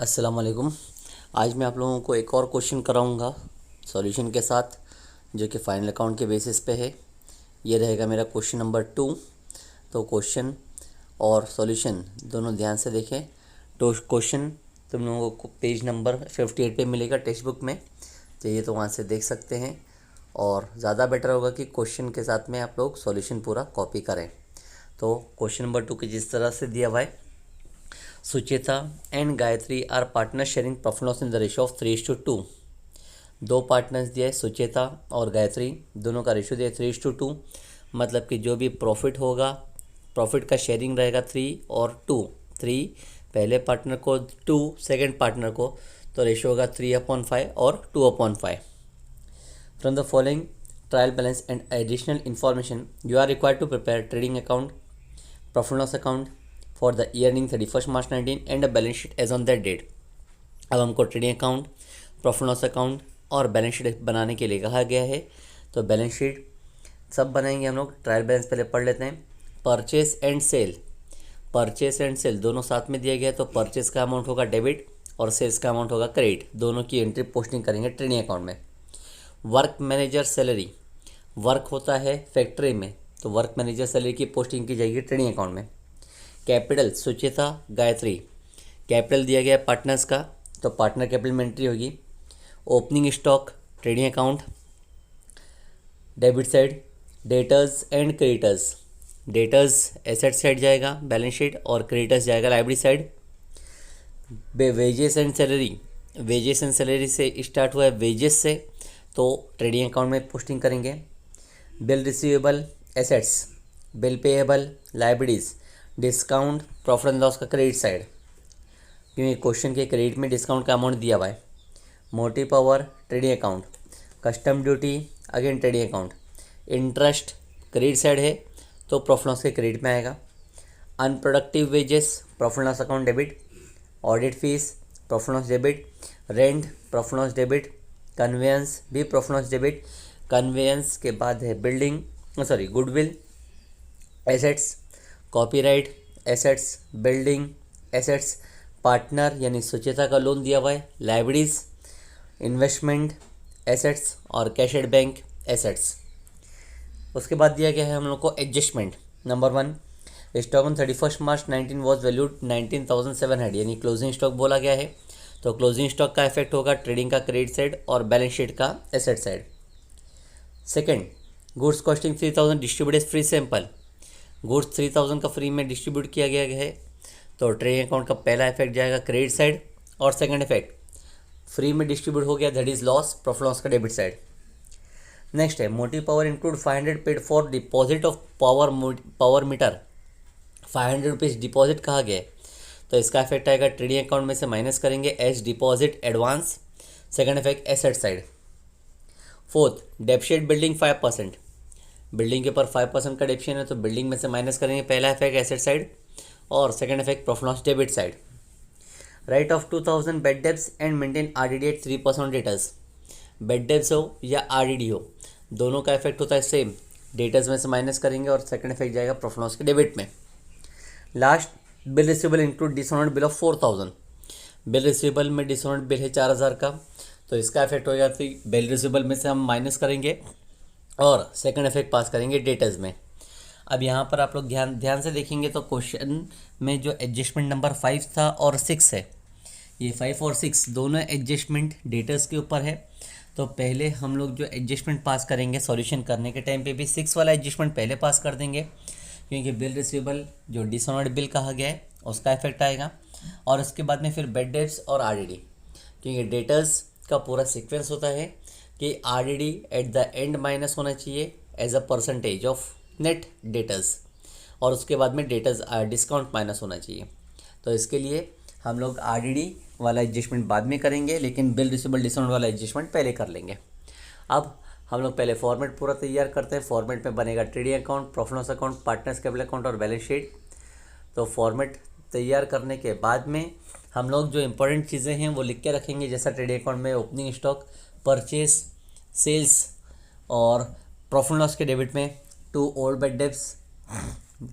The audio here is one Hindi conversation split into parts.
अस्सलाम वालेकुम। आज मैं आप लोगों को एक और क्वेश्चन कराऊंगा सॉल्यूशन के साथ, जो कि फाइनल अकाउंट के बेसिस पे है। ये रहेगा मेरा क्वेश्चन नंबर 2। तो क्वेश्चन और सॉल्यूशन दोनों ध्यान से देखें। तो क्वेश्चन तुम लोगों को पेज नंबर 58 पे मिलेगा टेक्स्ट बुक में, चाहिए तो वहाँ से देख सकते हैं। और ज़्यादा बेटर होगा कि क्वेश्चन के साथ में आप लोग सॉल्यूशन पूरा कॉपी करें। तो क्वेश्चन नंबर 2 के जिस तरह से दिया हुआ है, Sucheta and Gayatri are partner sharing profit loss in the ratio of 3:2। दो पार्टनर्स दिया है, सुचेता और गायत्री, दोनों का रेशियो दिया है 3:2। मतलब कि जो भी प्रॉफिट होगा, प्रॉफिट का शेयरिंग रहेगा 3 और 2। 3 पहले पार्टनर को, 2 सेकेंड पार्टनर को, तो रेशियो होगा 3/5 और 2/5। From the following trial balance and additional information you are required to prepare trading account, profit loss account for the year ending 31 March 19 and a balance sheet as on that date. अब हमको trading account, profit loss account और बैलेंस शीट बनाने के लिए कहा गया है। तो बैलेंस शीट सब बनाएंगे हम लोग। ट्रायल बैलेंस पहले पढ़ लेते हैं। Purchase and sale, purchase and sale दोनों साथ में दिया गया है। तो परचेस का अमाउंट होगा डेबिट और सेल्स का अमाउंट होगा क्रेडिट। दोनों की एंट्री पोस्टिंग करेंगे ट्रेडिंग अकाउंट में। वर्क मैनेजर सैलरी, वर्क होता है फैक्ट्री में, तो वर्क मैनेजर सैलरी की पोस्टिंग की जाएगी ट्रेडिंग अकाउंट में। कैपिटल सुचेता गायत्री, कैपिटल दिया गया है पार्टनर्स का, तो पार्टनर कैपिटल में एंट्री होगी। Opening stock trading account debit side. Debtors and creditors, debtors asset side जाएगा बैलेंस शीट और क्रेडिटर्स जाएगा liability side. Wages and salary, wages and salary से स्टार्ट हुआ है वेजेस से, तो ट्रेडिंग अकाउंट में पोस्टिंग करेंगे। Bill receivable assets, bill payable liabilities, discount profit and loss का क्रेडिट साइड, क्योंकि क्वेश्चन के क्रेडिट में डिस्काउंट का अमाउंट दिया हुआ है। Motive power trading account, custom duty again trading account. Interest credit side है, तो प्रॉफिट लॉस के क्रेडिट में आएगा। Unproductive wages profit loss account debit. Audit fees profit loss debit. Rent profit loss debit. Convince भी प्रॉफिट लॉस डेबिट। कन्वेंस के बाद है building, goodwill assets, copyright assets, building assets. Partner यानी सुचेता का लोन दिया हुआ है, लाइबिलिटीज, इन्वेस्टमेंट एसेट्स और कैश एट बैंक एसेट्स। उसके बाद दिया गया है हम लोग को adjustment. Number 1, stock on 31 March 19 was valued 19,700, यानी क्लोजिंग स्टॉक बोला गया है। तो क्लोजिंग स्टॉक का इफेक्ट होगा ट्रेडिंग का क्रेडिट साइड और बैलेंस शीट का asset side. Second, goods costing 3,000 distributed free sample, goods 3,000 का फ्री में डिस्ट्रीब्यूट किया गया है। तो ट्रेडिंग अकाउंट का पहला इफेक्ट जाएगा क्रेडिट साइड और सेकंड इफेक्ट फ्री में डिस्ट्रीब्यूट हो गया, that is loss, profit loss का डेबिट साइड। नेक्स्ट है motive power include 500 paid for deposit of power meter, 500 rupees deposit कहा गया है। तो इसका इफेक्ट आएगा ट्रेडिंग अकाउंट में से माइनस करेंगे as deposit advance, second effect asset side. Fourth, deposit building 5%, building के ऊपर 5% का डेप्शन है, तो बिल्डिंग में से माइनस करेंगे, पहला इफेक्ट एसेट साइड और second effect profit loss debit side. Write off 2,000 bad debts and maintain RDD at 3% debtors, bad debts हो या आरडीडी हो, दोनों का इफेक्ट होता है सेम, डेटर्स में से माइनस करेंगे और सेकंड इफेक्ट जाएगा प्रॉफिट लॉस के डेबिट में। Last, bill receivable include dishonoured bill of 4,000, bill receivable में डिसऑनर्ड बिल है 4,000 का, तो इसका इफेक्ट हो जाता है बिल रिसीवेबल में से हम माइनस करेंगे और सेकंड इफेक्ट पास करेंगे डेटर्स में। अब यहाँ पर आप लोग ध्यान से देखेंगे तो क्वेश्चन में जो एडजस्टमेंट नंबर 5 था और 6 है, ये 5 और 6 दोनों एडजस्टमेंट डेटर्स के ऊपर है। तो पहले हम लोग जो एडजस्टमेंट पास करेंगे सॉल्यूशन करने के टाइम पे भी 6 वाला एडजस्टमेंट पहले पास कर देंगे, क्योंकि बिल रिसीवेबल जो डिसऑनर्ड बिल कहा गया है उसका इफेक्ट आएगा। और उसके बाद में फिर बेड डेब्स और आरडीडी, क्योंकि डेटर्स का पूरा सीक्वेंस होता है कि RDD at the end minus होना चाहिए as a percentage of net debtors, और उसके बाद में डेटर्स डिस्काउंट माइनस होना चाहिए। तो इसके लिए हम लोग आरडीडी वाला एडजस्टमेंट बाद में करेंगे, लेकिन बिल रिसीवेबल डिस्काउंट वाला एडजस्टमेंट पहले कर लेंगे। अब हम लोग पहले फॉर्मेट पूरा तैयार करते हैं। फॉर्मेट में बनेगा trading account, profit loss account, partners capital account और बैलेंस शीट। तो फॉर्मेट तैयार करने के बाद में हम लोग जो इंपॉर्टेंट चीज़ें हैं वो लिख के रखेंगे, जैसा ट्रेडिंग अकाउंट में ओपनिंग स्टॉक, परचेस, सेल्स और प्रॉफिट लॉस के डेबिट में 2 old bed debts,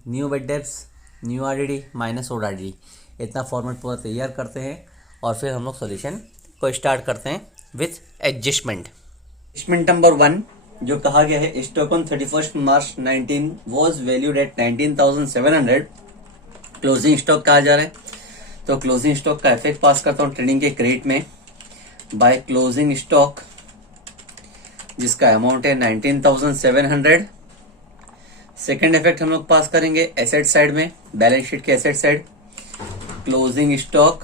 new bad debts, new RDD minus old RDD, इतना फॉर्मेट पूरा तैयार करते हैं और फिर हम लोग सॉल्यूशन को स्टार्ट करते हैं विथ एडजस्टमेंट। एडजस्टमेंट नंबर 1 जो कहा गया है, stock on 31 March 19 was valued at 19,700। Closing stock कहा जा रहा है, तो क्लोजिंग स्टॉक का इफेक्ट पास करता हूँ ट्रेडिंग के क्रेडिट में बाय क्लोजिंग स्टॉक, जिसका अमाउंट है 19,700। सेकेंड इफेक्ट हम लोग पास करेंगे एसेट साइड में, बैलेंस शीट के asset side, closing stock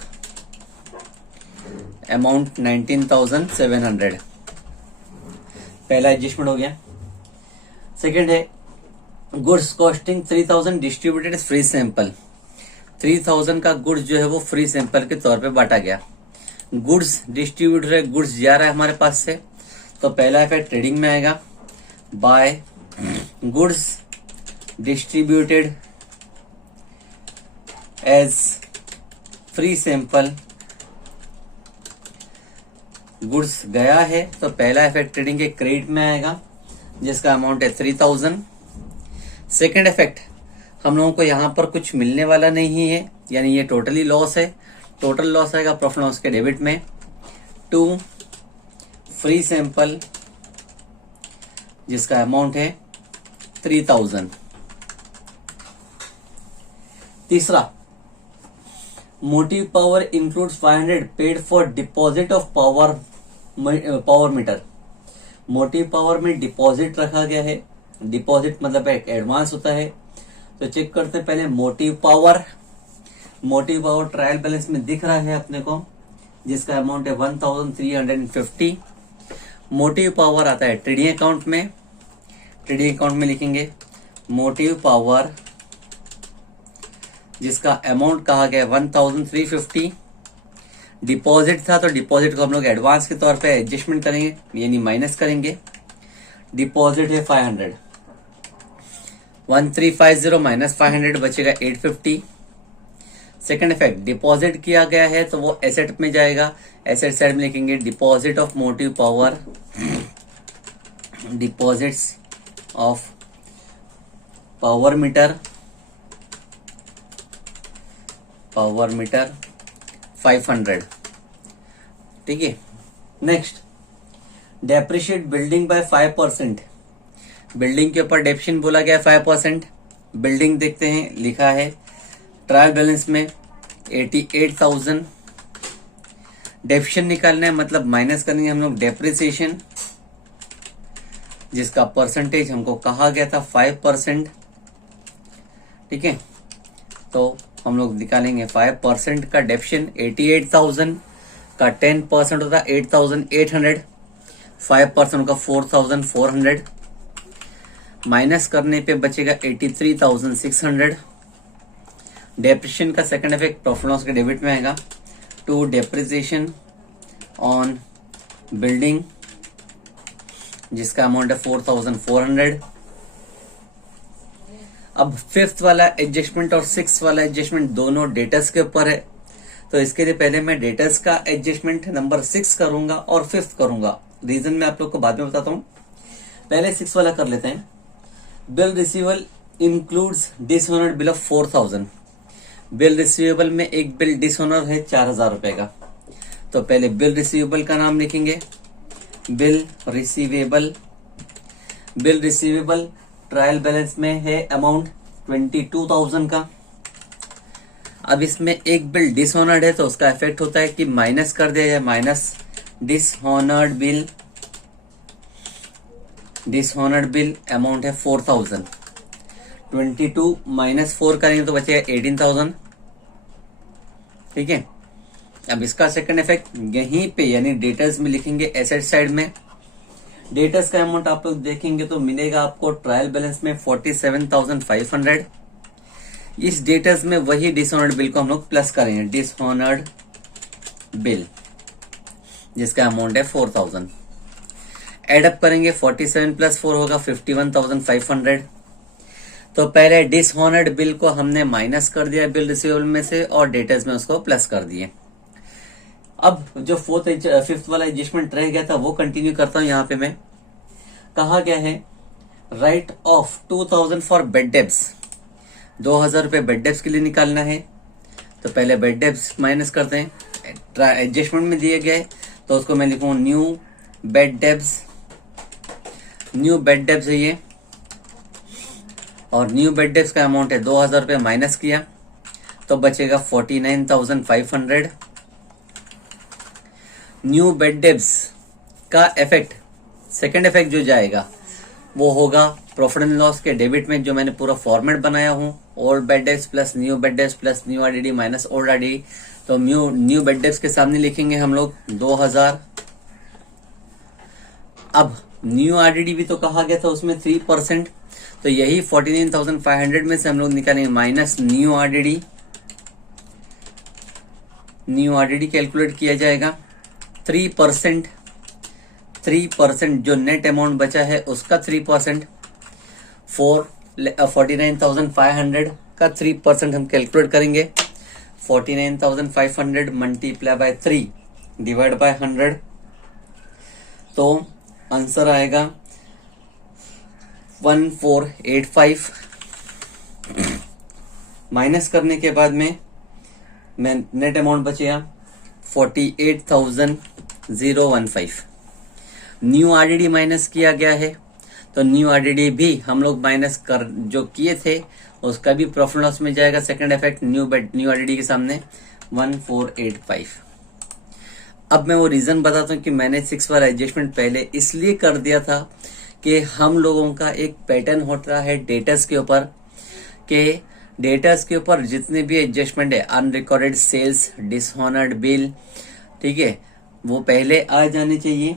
amount 19,700। पहला एडजस्टमेंट हो गया। सेकेंड है goods costing 3,000 distributed free sample. 3,000 का गुड्स जो है वो फ्री सैंपल के तौर पे बांटा गया। गुड्स डिस्ट्रीब्यूटर है, गुड्स जा रहा है हमारे पास से, तो पहला इफेक्ट ट्रेडिंग में आएगा by goods distributed as free sample. Goods गया है तो पहला इफेक्ट ट्रेडिंग के क्रेडिट में आएगा, जिसका अमाउंट है 3,000। सेकेंड इफेक्ट, हम लोगों को यहां पर कुछ मिलने वाला नहीं है, यानी ये टोटली लॉस है। टोटल लॉस आएगा प्रॉफिट लॉस के डेबिट में टू फ्री सैंपल, जिसका अमाउंट है 3,000। तीसरा, motive power includes 500 paid for deposit of power meter. Motive power में डिपॉजिट रखा गया है, डिपॉजिट मतलब एक एडवांस होता है। तो चेक करते हैं पहले motive power. Motive power trial balance में दिख रहा है अपने को, जिसका अमाउंट है 1,350। मोटिव पावर आता है ट्रेडिंग अकाउंट में। ट्रेडिंग अकाउंट में लिखेंगे मोटिव पावर, जिसका अमाउंट कहा गया 1,350। डिपॉजिट था तो डिपॉजिट को हम लोग एडवांस के तौर पे एडजस्टमेंट करेंगे, यानी माइनस करेंगे। डिपॉजिट है 500, 1,350 माइनस 500 बचेगा 850। सेकेंड इफेक्ट, डिपॉजिट किया गया है तो वो एसेट में जाएगा। एसेट साइड में लिखेंगे deposit of motive power, deposits of power meter 500। ठीक है। Next, depreciate building bye 5%। Building के ऊपर डेप्रिशिएशन बोला गया 5%। बिल्डिंग देखते हैं, लिखा है ट्रायल बैलेंस में 88,000। डेप्रिशिएशन निकालना है, मतलब माइनस करेंगे हम लोग डेप्रिसिएशन, जिसका परसेंटेज हमको कहा गया था 5%। ठीक है, तो हम लोग निकालेंगे 5% का डेप्रिशिएशन। 88,000 का 10% होता है 8,800। 5% का 4,400 माइनस करने पे बचेगा 83,600। डेप्रिसिएशन का सेकंड इफेक्ट प्रॉफिट लॉस के डेबिट में आएगा टू डेप्रिसिएशन ऑन बिल्डिंग, जिसका अमाउंट है 4,400। अब फिफ्थ वाला एडजस्टमेंट और सिक्स वाला एडजस्टमेंट दोनों डेटर्स के ऊपर है, तो इसके लिए पहले मैं डेटर्स का एडजस्टमेंट नंबर 6 करूंगा और फिफ्थ करूंगा। रीजन मैं आप लोग को बाद में बताता हूं, पहले 6 वाला कर लेते हैं। Bill receivable includes dishonoured bill of 4,000। Bill receivable में एक बिल डिसऑनर है 4,000 रुपए का, तो पहले बिल रिसीवेबल का नाम लिखेंगे। Bill receivable, bill receivable trial balance में है अमाउंट 22,000 का। अब इसमें एक बिल डिसऑनर्ड है तो उसका इफेक्ट होता है कि माइनस कर दिया जाए, minus dishonoured bill. Dishonoured bill amount है 4,000। 22 माइनस 4 करेंगे तो बचेगा 18,000। ठीक है, अब इसका सेकंड इफेक्ट यहीं पे यानी डेटर्स में लिखेंगे एसेट साइड में। डेटर्स का अमाउंट आप लोग देखेंगे तो मिलेगा आपको ट्रायल बैलेंस में 47,500। इस डेटर्स में वही डिसऑनर्ड बिल को हम लोग प्लस करेंगे, डिसऑनर्ड बिल, जिसका अमाउंट है 4,000। एडअप करेंगे 47 प्लस 4 होगा 51,500। तो पहले डिसऑनर्ड बिल को हमने माइनस कर दिया बिल रिसीवेबल में से और डेटर्स में उसको प्लस कर दिए। अब जो फिफ्थ वाला एडजस्टमेंट रह गया था वो कंटिन्यू करता हूं। यहाँ पे मैं कहा गया है right off 2,000 for bed debts. 2,000 रुपए बेड डेब्स के लिए निकालना है, तो पहले बेड डेब्स माइनस करते हैं। एडजस्टमेंट में दिए गए, तो उसको मैं लिखूँ न्यू बेड डेब्स है ये, और न्यू बेड डेब्स का अमाउंट है 2000 रुपये, माइनस किया तो बचेगा 49,500। न्यू बेड डेब्स का इफेक्ट, सेकंड इफेक्ट जो जाएगा वो होगा प्रॉफिट एंड लॉस के डेबिट में, जो मैंने पूरा फॉर्मेट बनाया हूँ, old bed debts plus new bad debts plus new RDD minus old RDD. तो न्यू बेड डेब्स के सामने लिखेंगे हम लोग 2000। अब न्यू आरडीडी भी तो कहा गया था उसमें 3%, तो यही 49,500 में से हम लोग निकालेंगे minus new RDD. New RDD calculate किया जाएगा 3%, जो नेट अमाउंट बचा है उसका 3%, 49,500 का 3% हम कैलकुलेट करेंगे। 49,500 मल्टीप्लाई बाय 3 डिवाइड बाय 100, तो आंसर आएगा 1485। माइनस करने के बाद में नेट अमाउंट बचेगा 48,015। न्यू आरडीडी माइनस किया गया है, तो न्यू आरडीडी भी हम लोग माइनस कर जो किए थे उसका भी प्रॉफिट लॉस में जाएगा। सेकंड इफेक्ट न्यू आरडीडी के सामने 1485। अब मैं वो रीजन बताता हूँ कि मैंने 6 वाला एडजस्टमेंट पहले इसलिए कर दिया था कि हम लोगों का एक पैटर्न होता है डेटर्स के ऊपर, कि डेटर्स के ऊपर जितने भी एडजस्टमेंट है, अनरिकॉर्डेड सेल्स, डिसऑनर्ड बिल, ठीक है, वो पहले आ जाने चाहिए।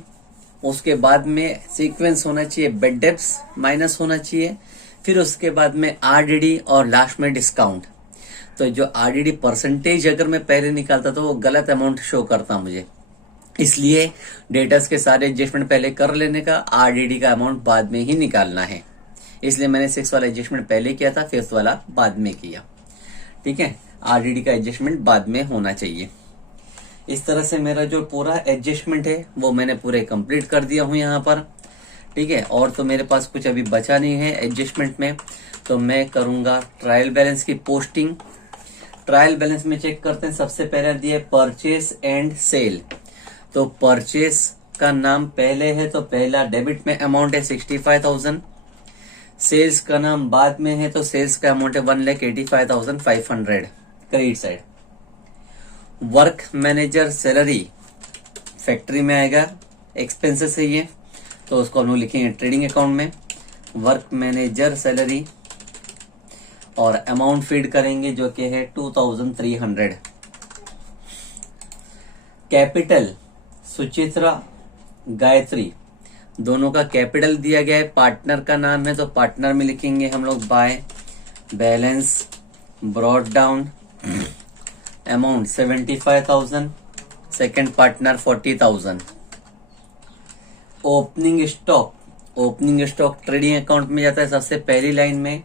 उसके बाद में सीक्वेंस होना चाहिए, बेड डेब्स माइनस होना चाहिए, फिर उसके बाद में आरडीडी और लास्ट में डिस्काउंट। तो जो आरडीडी परसेंटेज अगर मैं पहले निकालता तो वो गलत अमाउंट शो करता मुझे, इसलिए डेटर्स के सारे एडजस्टमेंट पहले कर लेने का, आरडीडी का अमाउंट बाद में ही निकालना है। इसलिए मैंने 6 वाला एडजस्टमेंट पहले किया था, 5th वाला बाद में किया। ठीक है, आरडीडी का एडजस्टमेंट बाद में होना चाहिए। इस तरह से मेरा जो पूरा एडजस्टमेंट है वो मैंने पूरे कंप्लीट कर दिया हूं यहाँ पर। ठीक है, और तो मेरे पास कुछ अभी बचा नहीं है एडजस्टमेंट में, तो मैं करूंगा ट्रायल बैलेंस की पोस्टिंग। ट्रायल बैलेंस में चेक करते हैं, सबसे पहले दिए परचेस एंड सेल। तो परचेस का नाम पहले है, तो पहला डेबिट में अमाउंट है 65,000। सेल्स का नाम बाद में है, तो सेल्स का अमाउंट है 1,85,500 credit side. Work manager salary factory में आएगा, एक्सपेंसेस है ये, तो उसको हम लोग लिखेंगे ट्रेडिंग अकाउंट में, वर्क मैनेजर सैलरी, और अमाउंट फीड करेंगे जो कि है 2,300। कैपिटल सुचित्रा गायत्री, दोनों का कैपिटल दिया गया है, पार्टनर का नाम है तो पार्टनर में लिखेंगे हम लोग by balance brought down, amount 75,000, second partner 40,000। Opening stock trading account में जाता है, सबसे पहली लाइन में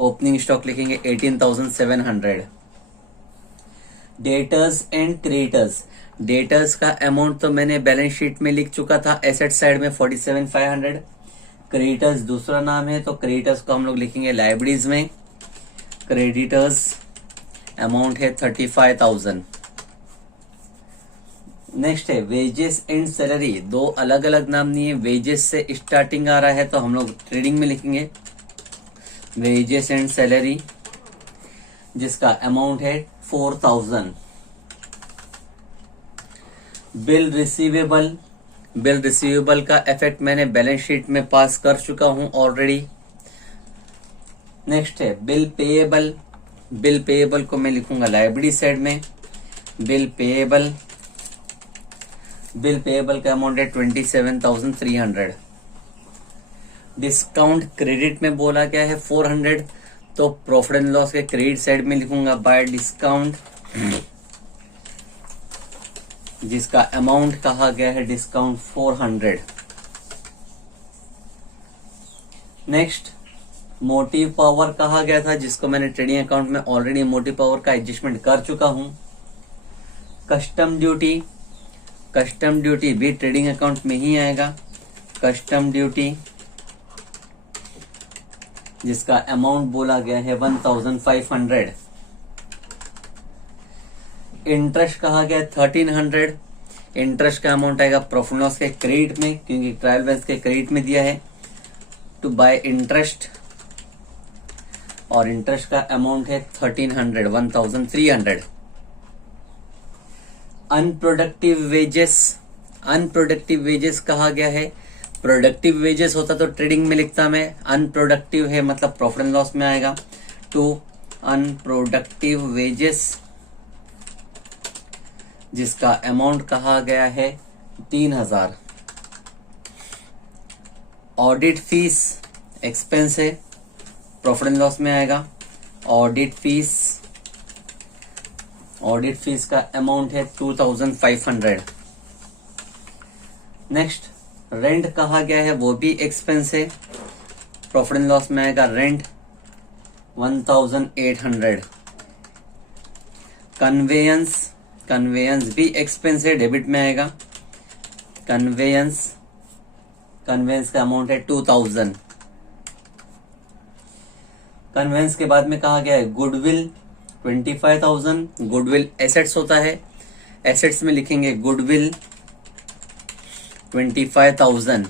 ओपनिंग स्टॉक लिखेंगे 18,700। डेटर्स एंड क्रेडिटर्स, डेटर्स का अमाउंट तो मैंने बैलेंस शीट में लिख चुका था, एसेट साइड में 47,500। क्रेडिटर्स दूसरा नाम है, तो क्रेडिटर्स को हम लोग लिखेंगे लाइबिलिटीज में, क्रेडिटर्स अमाउंट है 35,000। नेक्स्ट है वेजेस एंड सैलरी, दो अलग अलग नाम नहीं है, वेजेस से स्टार्टिंग आ रहा है तो हम लोग ट्रेडिंग में लिखेंगे वेजेस एंड सैलरी, जिसका अमाउंट है 4,000। बिल रिसीवेबल का इफेक्ट मैंने बैलेंस शीट में पास कर चुका हूं ऑलरेडी। नेक्स्ट है बिल पेएबल को मैं लिखूंगा लायबिलिटी साइड में, बिल पेएबल का अमाउंट है 27,300। डिस्काउंट क्रेडिट में बोला गया है 400, तो प्रॉफिट एंड लॉस के क्रेडिट साइड में लिखूंगा बाय डिस्काउंट, जिसका अमाउंट कहा गया है डिस्काउंट 400। नेक्स्ट मोटिव पावर कहा गया था, जिसको मैंने ट्रेडिंग अकाउंट में ऑलरेडी मोटिव पावर का एडजस्टमेंट कर चुका हूं। कस्टम ड्यूटी भी ट्रेडिंग अकाउंट में ही आएगा, कस्टम ड्यूटी जिसका अमाउंट बोला गया है 1,500। इंटरेस्ट कहा गया है 1300, इंटरेस्ट का अमाउंट आएगा प्रॉफिट लॉस के क्रेडिट में, क्योंकि ट्रायल बैलेंस के क्रेडिट में दिया है टू बाय इंटरेस्ट, और इंटरेस्ट का अमाउंट है 1300, 1300। अनप्रोडक्टिव वेजेस, अनप्रोडक्टिव वेजेस कहा गया है, प्रोडक्टिव वेजेस होता तो ट्रेडिंग में लिखता मैं, अनप्रोडक्टिव है मतलब प्रॉफिट एंड लॉस में आएगा। टू अनप्रोडक्टिव वेजेस जिसका अमाउंट कहा गया है 3000। ऑडिट फीस एक्सपेंस है, प्रॉफिट एंड लॉस में आएगा। ऑडिट फीस का अमाउंट है 2500। नेक्स्ट रेंट कहा गया है, वो भी एक्सपेंस है, प्रॉफिट एंड लॉस में आएगा रेंट 1800। कन्वेयंस भी एक्सपेंस है, डेबिट में आएगा। कन्वेयंस का अमाउंट है 2000। कन्वेंस के बाद में कहा गया है गुडविल 25,000। गुडविल एसेट्स होता है, एसेट्स में लिखेंगे गुडविल 25,000।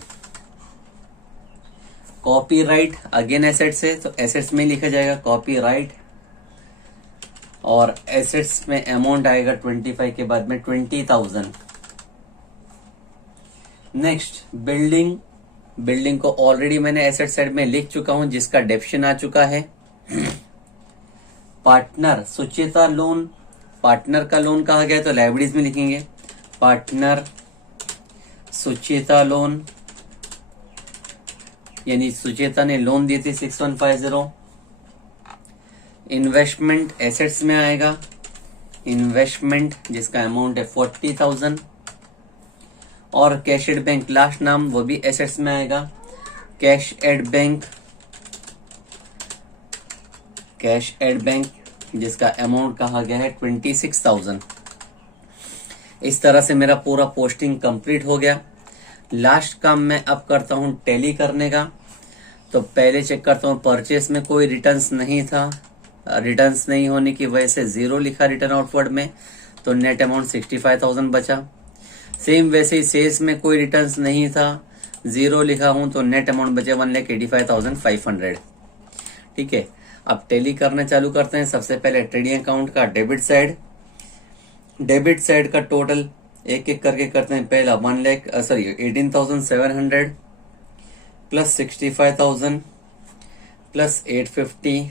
कॉपीराइट अगेन एसेट्स है, तो एसेट्स में लिखा जाएगा कॉपीराइट, और एसेट्स में अमाउंट आएगा 25 के बाद में 20,000। नेक्स्ट बिल्डिंग को ऑलरेडी मैंने एसेट साइड में लिख चुका हूं, जिसका डेप्शन आ चुका है। पार्टनर सुचेता लोन, पार्टनर का लोन कहा गया तो लाइबिलिटीज में लिखेंगे पार्टनर सुचेता लोन, यानी सुचेता ने लोन दी थी 6150। इन्वेस्टमेंट एसेट्स में आएगा, इन्वेस्टमेंट जिसका अमाउंट है 40,000। और कैश एड बैंक लास्ट नाम, वो भी एसेट्स में आएगा। कैश एड बैंक जिसका अमाउंट कहा गया है 26,000। इस तरह से मेरा पूरा पोस्टिंग कंप्लीट हो गया। लास्ट काम मैं अब करता हूं टैली करने का। तो पहले चेक करता हूं परचेस में कोई रिटर्न्स नहीं था, रिटर्न्स नहीं होने की वजह से 0 लिखा रिटर्न आउटवर्ड में, तो नेट अमाउंट 65,000 बचा। सेम वैसे ही सेल्स में कोई रिटर्न्स नहीं था, 0 लिखा हूं तो नेट अमाउंट बचे 1,85,500। ठीक है, अब टैली करना चालू करते हैं। सबसे पहले ट्रेडिंग अकाउंट का डेबिट साइड का टोटल एक एक करके करते हैं। पहला 18,700 प्लस 65,000 प्लस 850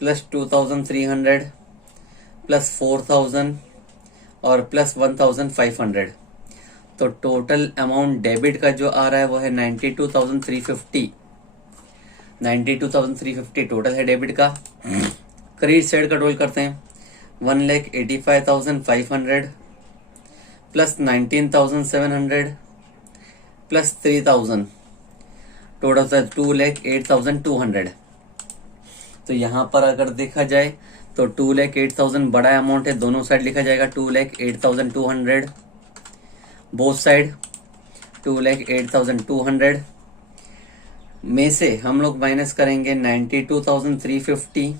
प्लस 2,300 प्लस 4,000 और प्लस 1,500। तो टोटल अमाउंट डेबिट का जो आ रहा है वो है 92,350। 92,350 टोटल है डेबिट का। क्रेडिट साइड का टोटल करते हैं 1,85,500 प्लस 19,700 प्लस 3,000, टोटल होता है 2,08,200। तो यहाँ पर अगर देखा जाए तो 2,08,000 बड़ा अमाउंट है, दोनों साइड लिखा जाएगा 2,08,200, बोथ साइड 2,08,200 में से हम लोग माइनस करेंगे 92,350,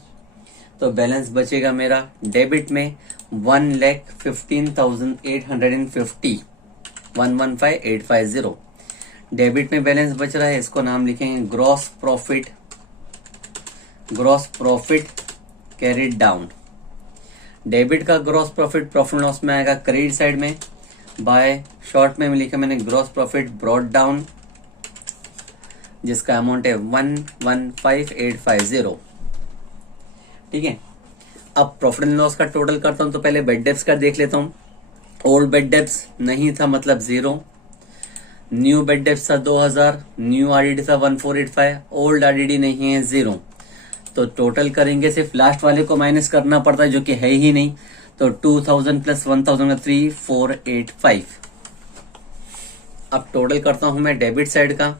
तो बैलेंस बचेगा मेरा डेबिट में 1,15,850, 115,850 डेबिट में बैलेंस बच रहा है। इसको नाम लिखेंगे gross profit carried down. Debit का ग्रॉस प्रॉफिट लॉस में आएगा क्रेडिट साइड में, बाय शॉर्ट में लिखा मैंने ग्रॉस प्रॉफिट ब्रॉट डाउन, जिसका अमाउंट है 115,850। ठीक है, अब प्रॉफिट एंड लॉस का टोटल करता हूं तो पहले बेड डेब्ट्स का देख लेता हूं। ओल्ड बेड डेब्ट्स नहीं था मतलब 0, न्यू बेड डेब्ट्स था 2,000, न्यू आरडीडी था 1485, ओल्ड आरडीडी नहीं है 0। तो टोटल करेंगे सिर्फ लास्ट वाले को माइनस करना पड़ता है जो कि है ही नहीं, तो 2,000 प्लस 1,000 का 3,485। अब टोटल करता हूं मैं डेबिट साइड का।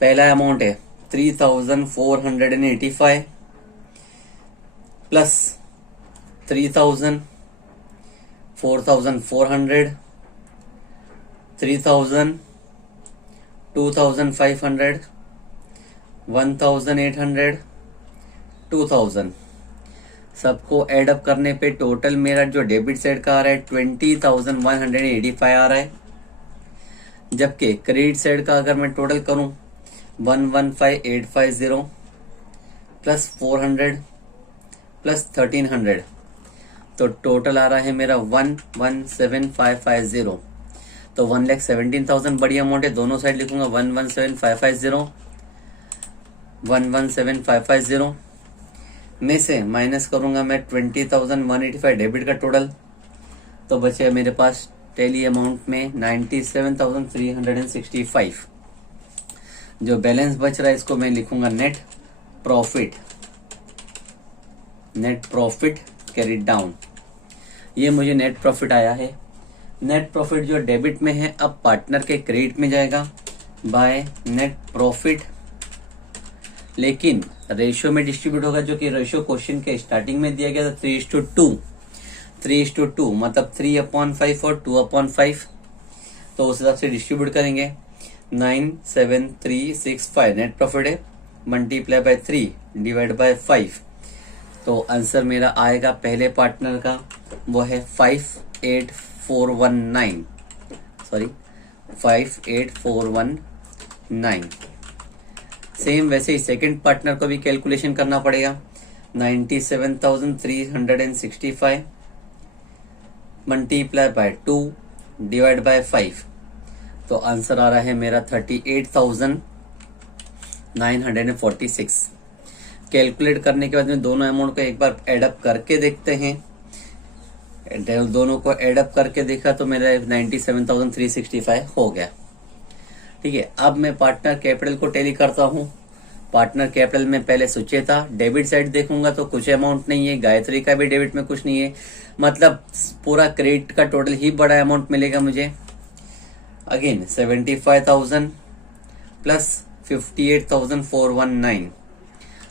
पहला अमाउंट है 3,485 प्लस 3,000, 4,400, 3,000, 2,500, 1,800, 2,000। सबको ऐड अप करने पे टोटल मेरा जो डेबिट साइड का आ रहा है 20,185 आ रहा है, जबकि क्रेडिट साइड का अगर मैं टोटल करूं 115,850 प्लस 400 प्लस 1300, तो टोटल आ रहा है मेरा 117,550। तो 1,17,000 बड़ी अमाउंट है, दोनों साइड लिखूंगा 117,550, 117,550 में से माइनस करूंगा मैं 20,185 डेबिट का टोटल, तो बचे मेरे पास टैली अमाउंट में 97,365। जो बैलेंस बच रहा है इसको मैं लिखूंगा net profit, net profit carried down. ये मुझे नेट प्रॉफिट आया है। नेट प्रॉफिट जो डेबिट में है अब पार्टनर के क्रेडिट में जाएगा बाय नेट प्रॉफिट, लेकिन रेशियो में डिस्ट्रीब्यूट होगा, जो कि रेशियो क्वेश्चन के स्टार्टिंग में दिया गया था 3:2, 3:2 मतलब 3/5 और 2/5, तो उस हिसाब से डिस्ट्रीब्यूट करेंगे। 97365 नेट प्रॉफिट है, मल्टीप्लाई बाय 3 डिवाइड बाय 5, तो आंसर मेरा आएगा पहले पार्टनर का वो है 58419, सॉरी 58419। सेम वैसे ही सेकंड पार्टनर को भी कैलकुलेशन करना पड़ेगा। 97,365 मल्टीप्लाई बाय 2 डिवाइड बाय 5, तो आंसर आ रहा है मेरा 38,946। कैलकुलेट करने के बाद में दोनों अमाउंट को एक बार एडअप करके देखते हैं। दोनों को एडअप करके देखा तो मेरा 97,365 हो गया। ठीक है, अब मैं पार्टनर कैपिटल को टैली करता हूं। पार्टनर कैपिटल में पहले सुचेता डेबिट साइड देखूंगा तो कुछ अमाउंट नहीं है, गायत्री का भी डेबिट में कुछ नहीं है, मतलब पूरा क्रेडिट का टोटल ही बड़ा अमाउंट मिलेगा मुझे। अगेन 75,000 प्लस 58,419,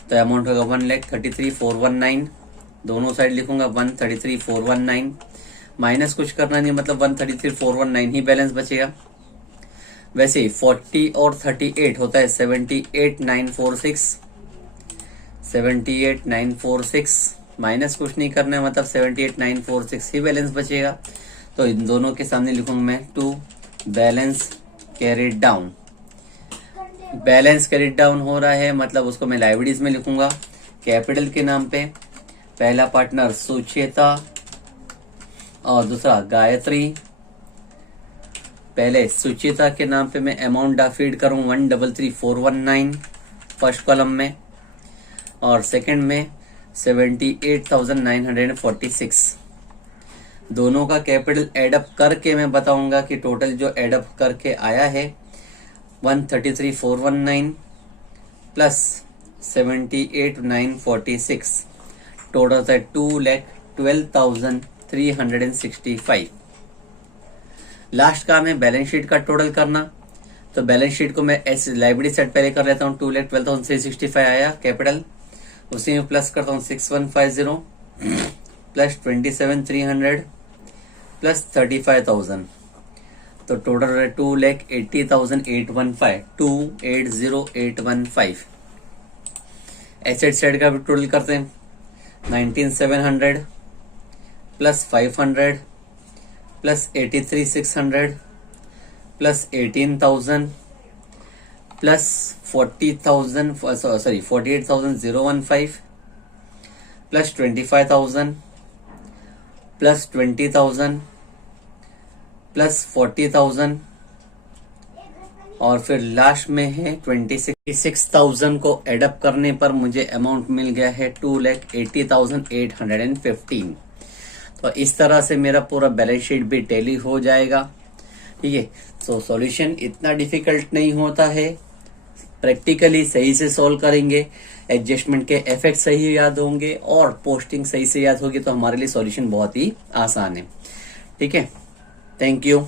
तो अमाउंट होगा 1,33,419। दोनों साइड लिखूंगा 133,419, माइनस कुछ करना नहीं, मतलब 133,419 ही बैलेंस बचेगा। वैसे ही 40 और 38 होता है 78,946, 78,946 माइनस कुछ नहीं करना है, मतलब 78,946 ही बैलेंस बचेगा। तो इन दोनों के सामने लिखूंगा मैं to balance carried down. Balance carried down हो रहा है मतलब उसको मैं लाइबिलिटीज में लिखूंगा कैपिटल के नाम पे। पहला पार्टनर सुचेता और दूसरा गायत्री। पहले सुचेता के नाम पे मैं अमाउंट फीड करूं 133,419 फर्स्ट कॉलम में, और सेकंड में 78,946। दोनों का कैपिटल एडअप करके मैं बताऊंगा कि टोटल जो एडअप करके आया है 133,419 प्लस 78,946, टोटल होता है 2,12,365। लास्ट काम है बैलेंस शीट का टोटल करना, तो बैलेंस शीट को मैं ऐसे लाइबिलिटी सेट पहले कर लेता हूँ। 2,12,365 आया कैपिटल, उसी में प्लस करता हूँ 6150 प्लस 27,300 प्लस 35,000, तो टोटल है 2,80,815, 2,80,815। एसेट साइड का भी टोटल करते हैं 19,700 plus 500 plus 83,600 plus 18,000 plus 48,015 plus 25,000 plus 20,000 plus 40,000, और फिर लास्ट में है 26,000 को एडअप करने पर मुझे अमाउंट मिल गया है 2,80,815। तो इस तरह से मेरा पूरा बैलेंस शीट भी टैली हो जाएगा। ठीक है, तो सॉल्यूशन इतना डिफिकल्ट नहीं होता है, प्रैक्टिकली सही से सॉल्व करेंगे, एडजस्टमेंट के इफेक्ट सही याद होंगे और पोस्टिंग सही से याद होगी, तो हमारे लिए सॉल्यूशन बहुत ही आसान है। ठीक है, थैंक यू।